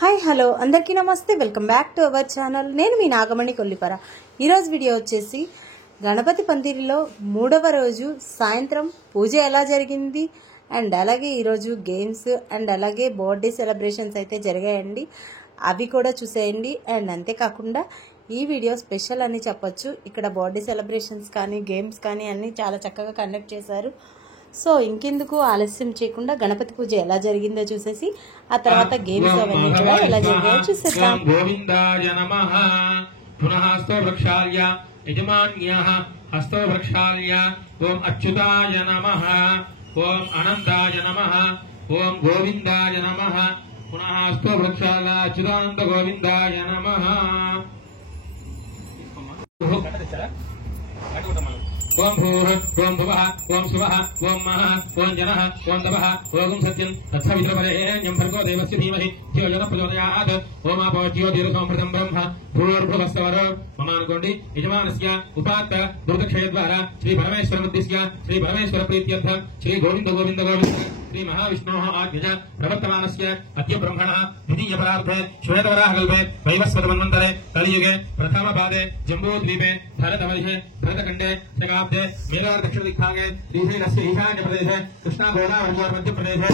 Hi hello అందరికీ నమస్తే, welcome back to our channel. నేను మీ నాగమణి కొల్లిపర. ఈరోజు వీడియో వచ్చేసి గణపతి పందిరిలో 3వ రోజు సాయంత్రం పూజ ఎలా జరిగింది అండ్ అలాగే ఈరోజు గేమ్స్ అండ్ అలాగే బర్త్డే సెలబ్రేషన్స్ అయితే జరిగాయండి. అవి కూడా చూసేయండి. అండ్ అంతేకాకుండా ఈ వీడియో స్పెషల్ అని చెప్పొచ్చు. ఇక్కడ బర్త్డే సెలబ్రేషన్స్ కానీ గేమ్స్ కానీ అన్నీ చాలా చక్కగా కండక్ట్ చేశారు. సో ఇంకెందుకు ఆలస్యం చేయకుండా గణపతి పూజ ఎలా జరిగిందో చూసేసి ఆ తర్వాత గేమ్స్ అవన్నీ కూడా ఎలా జరిగాయో చూసేద్దాం. గోవిందాయ నమః. పునః హస్తో వృక్షాల్య యజమాన్యః హస్తో వృక్షాల్య. ఓం అచ్యుతాయ నమః. ఓం అనంతాయ నమః. ఓం గోవిందాయ నమః. పునః హస్తో వృక్షాల్య అచ్యుతానంద గోవిందాయ నమః. ఓం భూః ఓం భువః ఓం శువః ఓం మహః ఓం జనః ఓం తపః ఓం సత్యం తత్సవితుర్వరేణ్యం భర్గో దేవస్య ధీమహి ధియో యో నః ప్రచోదయాత్. ఓం ఆపో జ్యోతిరసమృతం బ్రహ్మ భూర్భువస్సవరో మమ అనుకోండి. యజమానస్య ఉపాత్త దుర్దక్షయ ద్వారా శ్రీ పరమేశ్వర ఉద్దిశ్య శ్రీ పరమేశ్వర ప్రీత్యర్థ శ్రీ గోవింద గోవింద గోవింద శ్రీ మహావిష్ణోః ఆజ్ఞయ ప్రవర్తమానస్య అద్య బ్రహ్మణः ద్వితీయ పరార్థే శ్వేతవరాహకల్పే వైవస్వతమన్వంతరే కలియుగే ప్రథమ పాదే జంబూద్వీపే భరతవర్షే భరతఖण्डे शकाब्दे मेवाड़ दक्षिण दिग्भागे श्रीशैलस्य ईशान्य प्रदेशे कृष्णा गोदावरी मध्य प्रदेशे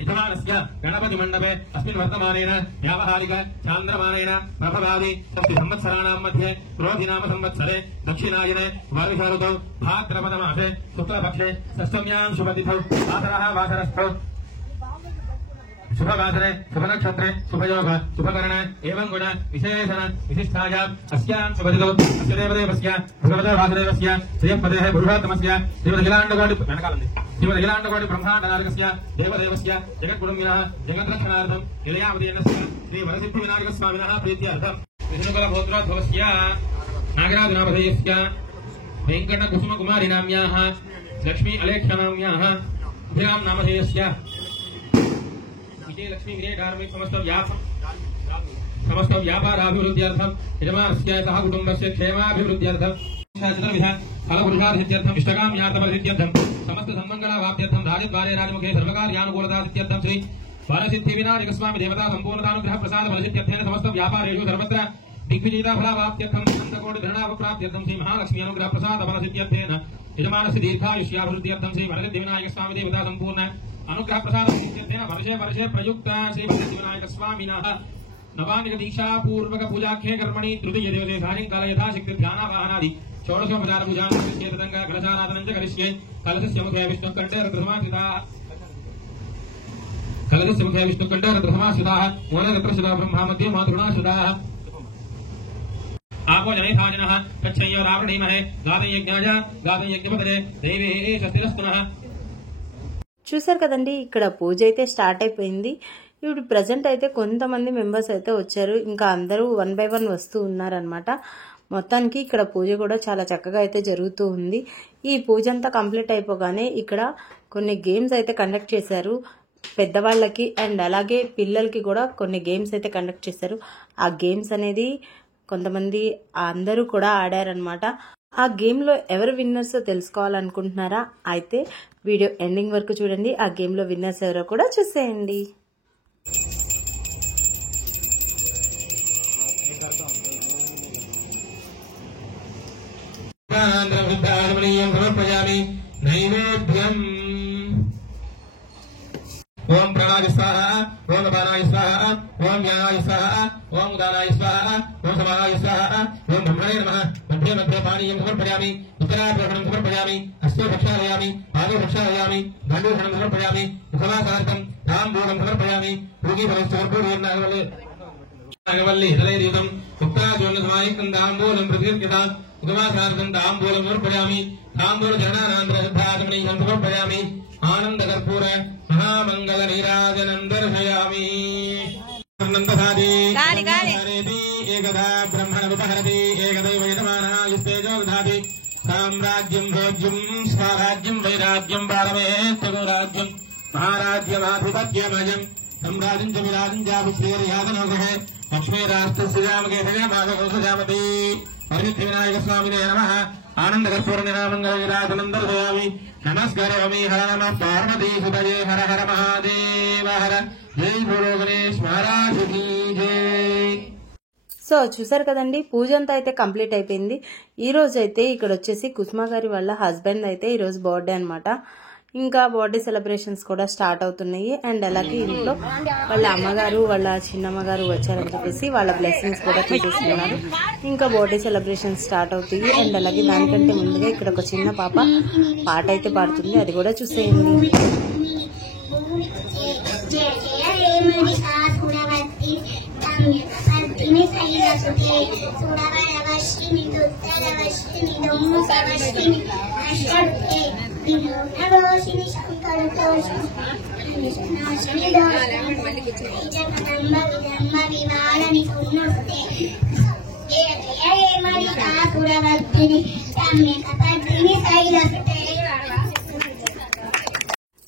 यजमानस्य गणपति मण्डपे अस्मिन् वर्तमानेन व्यावहारिक चान्द्रमानेन प्रभवादि षष्टि संवत्सराणां मध्ये क्रोधिनाम संवत्सरे दक्षिणायने वर्षा ऋतौ भाद्रपदमासे शुक्लपक्षे षष्ठम्यां शुभतिथौ वासरः वासरस्थौ शुभवासरे शुभनक्षत्रे शुभयोग शुभकर्ण एवं गुण विशेषण विशिष्टायां अस्यां शुभतिथौ अस्य देवदेवस्य भगवते वासुदेवस्य श्रीपदेः पुरुषोत्तमस्य श्रीमदखिलाण्डकोटि श्रीमदखिलाण्डकोटि ब्रह्माण्डनायकस्य देवदेवस्य जगद्गुरुमिनः जगद्रक्षणार्थं निलयावतीर्णस्य श्रीवरसिद्धिविनायकस्वामिनः प्रीत्यर्थं विष्णुकुलगोत्रोद्भवस्य नागराजनामधेयस्य वेङ्कटकुसुमकुमारिनाम्याः लक्ष्मी अलेख्यनाम्याः अभिराम नामधेयस्य लक्ष्मी विजय धार्मिक समस्त व्यापाराभिवृद्ध्यर्थं यजमानस्य सह कुटुम्बस्य क्षेमाभिवृद्ध्यर्थं फलपुरुषार्थसिद्ध्यर्थं इष्टकाम्यार्थफलसिद्ध्यर्थं समस्त सन्मङ्गलावाप्त्यर्थं राजद्वारे राजमुखे सर्वकार्यानुकूलतासिद्ध्यर्थं श्री वरसिद्धिविनायकस्वामी देवता सम्पूर्णतानुग्रह प्रसाद फलसिद्ध्यर्थेन समस्त व्यापारेषु सर्वत्र दिग्विजयता फलावाप्त्यर्थं अनन्तकोटि धनावप्राप्त्यर्थं श्री महालक्ष्मी अनुग्रह प्रसाद फलसिद्ध्यर्थेन यजमानस्य दीर्घायुष्याभिवृद्ध्यर्थं श्री वरसिद्धिविनायकस्वामी देवता सम्पूर्ण अनुग्रह प्रसाद वर्षे वर्षे प्रयुक्त श्री वरसिद्धिविनायक स्वामिनः नवानिक दीक्षा पूर्वक पूजाख्ये कर्मणि तृतीय दिवसे सायंकाले यथाशक्ति ध्यानावाहनादि षोडशोपचार पूजा चेतंग कलशाराधनं च करिष्ये. कलशस्य मुखे विष्णुकण्ठे रुद्रसमाश्रिताः मूले रुद्रसुता ब्रह्मा मध्ये मातृणाश्रिताः आपो जनेथाजनः तच्छय्यो रावणीमहे गातयज्ञाय गातयज्ञपदे देवी षष्टिरस्तुनः. చూసారు కదండి, ఇక్కడ పూజ అయితే స్టార్ట్ అయిపోయింది. ఇప్పుడు ప్రజెంట్ అయితే కొంతమంది మెంబర్స్ అయితే వచ్చారు, ఇంకా అందరూ 1 by 1 వస్తూ ఉన్నారనమాట. మొత్తానికి ఇక్కడ పూజ కూడా చాలా చక్కగా అయితే జరుగుతూ ఉంది. ఈ పూజ అంతా కంప్లీట్ అయిపోగానే ఇక్కడ కొన్ని గేమ్స్ అయితే కండక్ట్ చేశారు పెద్దవాళ్ళకి అండ్ అలాగే పిల్లలకి కూడా కొన్ని గేమ్స్ అయితే కండక్ట్ చేశారు. ఆ గేమ్స్ అనేది కొంతమంది అందరూ కూడా ఆడారనమాట. ఆ గేమ్లో ఎవరు విన్నర్స్ తెలుసుకోవాలనుకుంటున్నారా? అయితే వీడియో ఎండింగ్ వరకు చూడండి. ఆ గేమ్లో విన్నర్స్ ఎవరో కూడా చూసేయండి. ओम प्राणाय स्वाहा ओम अपानाय स्वाहा ओम ज्ञानाय स्वाहा ओम उदानाय स्वाहा ओम समानाय स्वाहा ओम ब्रह्मणे नमः. मध्ये मध्ये पानीयं समर्पयामि. उत्तराभरणं समर्पयामि. हस्ते प्रक्षालयामि. पादे प्रक्षालयामि. दण्डोषणं समर्पयामि. मुखवासार्थं ताम्बूलं समर्पयामि. भोगीफलस्तमर्पूर्णनागवल्ली हृदययुतं उक्ताजोन्नसमायुक्तं ताम्बूलं प्रतिगृह्यताम्. मुखवासार्थं ताम्बूलं समर्पयामि. ताम्बूलचरणानन्तरं समर्पयामि. आनंद कर्पूर महामंगल नीराजनं दर्शयामि. एकदा ब्रह्मण उपहरति एकदैव यजमानः युक्तेजो दधाति. साम्राज्यं भोज्यं स्वाराज्यं वैराज्यं पारमेत्यगोराज्यं महाराज्यमाधिपत्यमयं सम्राजं च विराजं चाभिश्रीर्यातनोगृहे लक्ष्मीराष्ट्रश्रीरामकेशयमाधवोषजामति. वरसिद्धिविनायकस्वामिने नमः. आनंद कर्पूर निरामंगल विराजनं दर्शयामि. नमस्करोमि. हर नमः पार्वती सुतये हर हर महादेव हर. जय बोलो गणेश महाराज की సో చూసారు కదండి, పూజ అంతా అయితే కంప్లీట్ అయిపోయింది. ఈ రోజు అయితే ఇక్కడ వచ్చేసి కుసుమ గారి వాళ్ళ హస్బెండ్ అయితే ఈ రోజు బర్త్డే అనమాట. ఇంకా బర్త్డే సెలబ్రేషన్స్ కూడా స్టార్ట్ అవుతున్నాయి. అండ్ అలాగే ఇంట్లో వాళ్ళ అమ్మగారు వాళ్ళ చిన్నమ్మగారు వచ్చారని చెప్పేసి వాళ్ళ బ్లెస్సింగ్స్ కూడా తీసేసుకున్నారు. ఇంకా బర్త్డే సెలబ్రేషన్స్ స్టార్ట్ అవుతాయి. అండ్ అలాగే దానికంటే ముందుగా ఇక్కడ ఒక చిన్న పాప పాట అయితే పాడుతుంది, అది కూడా చూసేయండి.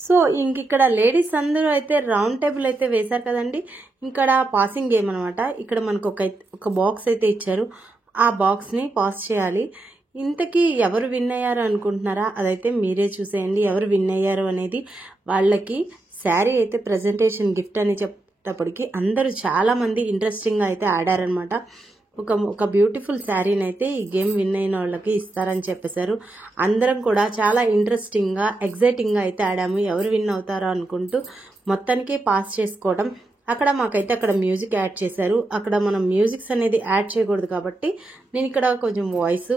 సో ఇంక ఇక్కడ లేడీస్ అందరూ అయితే రౌండ్ టేబుల్ అయితే వేశారు కదండి. ఇక్కడ పాసింగ్ గేమ్ అనమాట. ఇక్కడ మనకు ఒక బాక్స్ అయితే ఇచ్చారు. ఆ బాక్స్ ని పాస్ చేయాలి. ఇంతకీ ఎవరు విన్ అయ్యారు అనుకుంటున్నారా? అదైతే మీరే చూసేయండి. ఎవరు విన్ అయ్యారు అనేది వాళ్ళకి శారీ అయితే ప్రెజెంటేషన్ గిఫ్ట్ అని చెప్పేటప్పటికి అందరూ చాలా మంది ఇంట్రెస్టింగ్ గా అయితే ఆడారనమాట. ఒక బ్యూటిఫుల్ శారీని అయితే ఈ గేమ్ విన్ అయిన వాళ్ళకి ఇస్తారని చెప్పేశారు. అందరం కూడా చాలా ఇంట్రెస్టింగ్ గా ఎగ్జైటింగ్ గా అయితే ఆడాము. ఎవరు విన్ అవుతారో అనుకుంటూ మొత్తానికి పాస్ చేసుకోవడం. అక్కడ మ్యూజిక్ యాడ్ చేశారు. అక్కడ మనం మ్యూజిక్స్ అనేది యాడ్ చేయకూడదు కాబట్టి నేను ఇక్కడ కొంచెం వాయిస్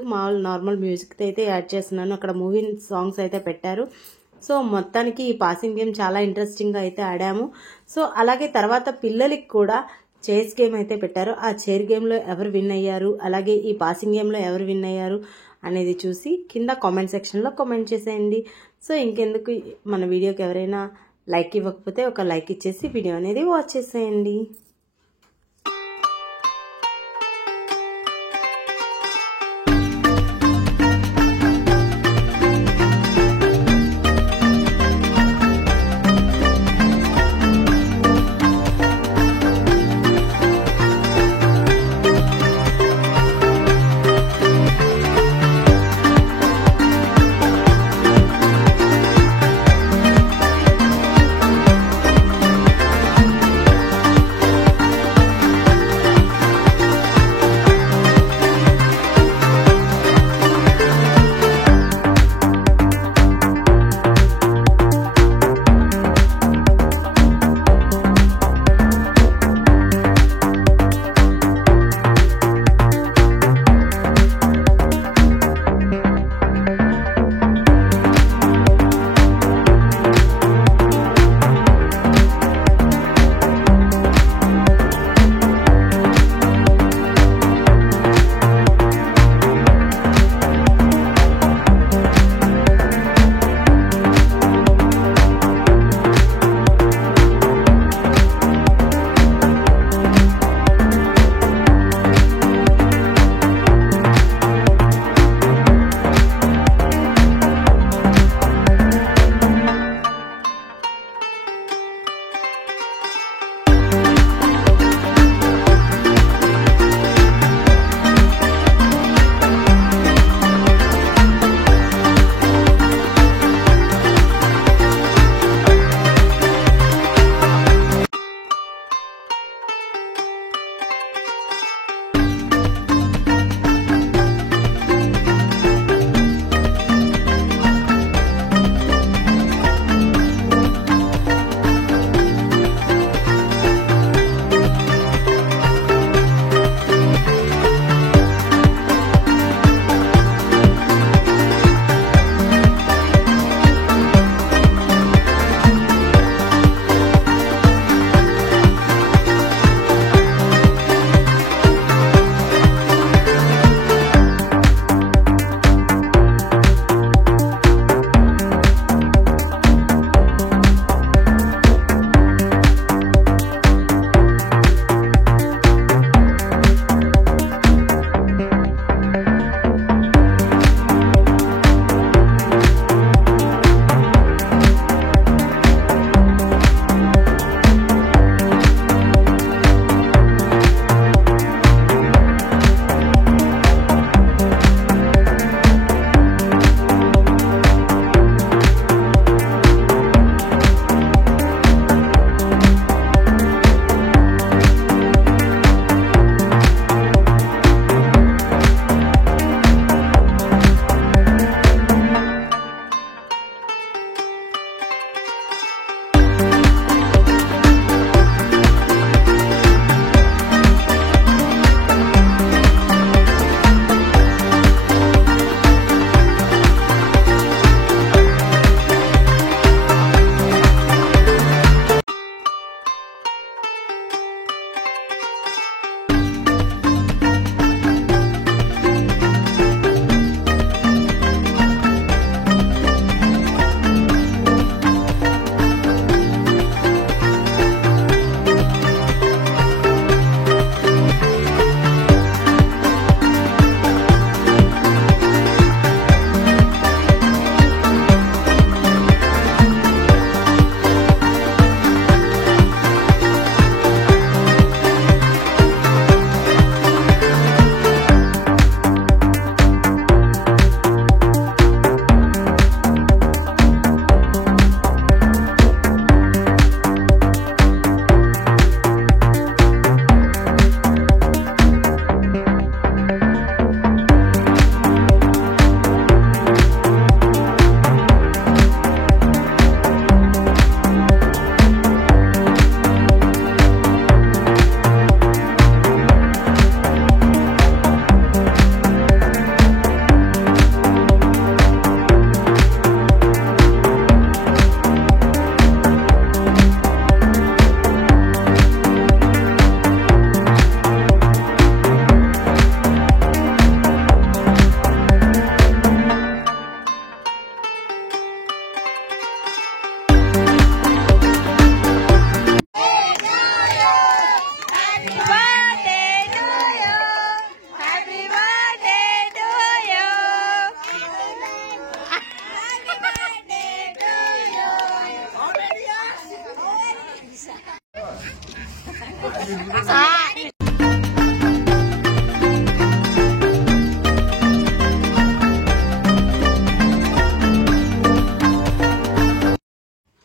నార్మల్ మ్యూజిక్ అయితే యాడ్ చేస్తున్నాను. అక్కడ మూవీ సాంగ్స్ అయితే పెట్టారు. సో మొత్తానికి ఈ పాసింగ్ గేమ్ చాలా ఇంట్రెస్టింగ్ గా అయితే ఆడాము. సో అలాగే తర్వాత పిల్లలకి కూడా చైర్స్ గేమ్ అయితే పెట్టారు. ఆ చైర్ గేమ్ లో ఎవరు విన్ అయ్యారు, అలాగే ఈ పాసింగ్ గేమ్ లో ఎవరు విన్ అయ్యారు అనేది చూసి కింద కామెంట్ సెక్షన్ లో కామెంట్ చేసేయండి. సో ఇంకెందుకు, మన వీడియోకి ఎవరైనా లైక్ ఇవ్వకపోతే ఒక లైక్ ఇచ్చేసి వీడియో అనేది వాచ్ చేసేయండి.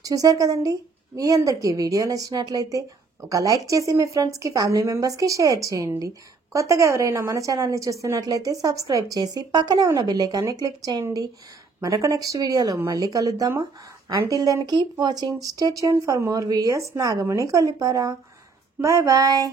చూశారు కదండి, మీ అందరికీ వీడియో నచ్చినట్లయితే ఒక లైక్ చేసి మీ ఫ్రెండ్స్కి ఫ్యామిలీ మెంబర్స్కి షేర్ చేయండి. కొత్తగా ఎవరైనా మన ఛానల్ని చూస్తున్నట్లయితే సబ్స్క్రైబ్ చేసి పక్కనే ఉన్న బెల్ ఐకాన్ని క్లిక్ చేయండి. మరొక నెక్స్ట్ వీడియోలో మళ్ళీ కలుద్దామా? Until then keep watching, stay tune for more videos. Nagamani Kollipara. Bye bye.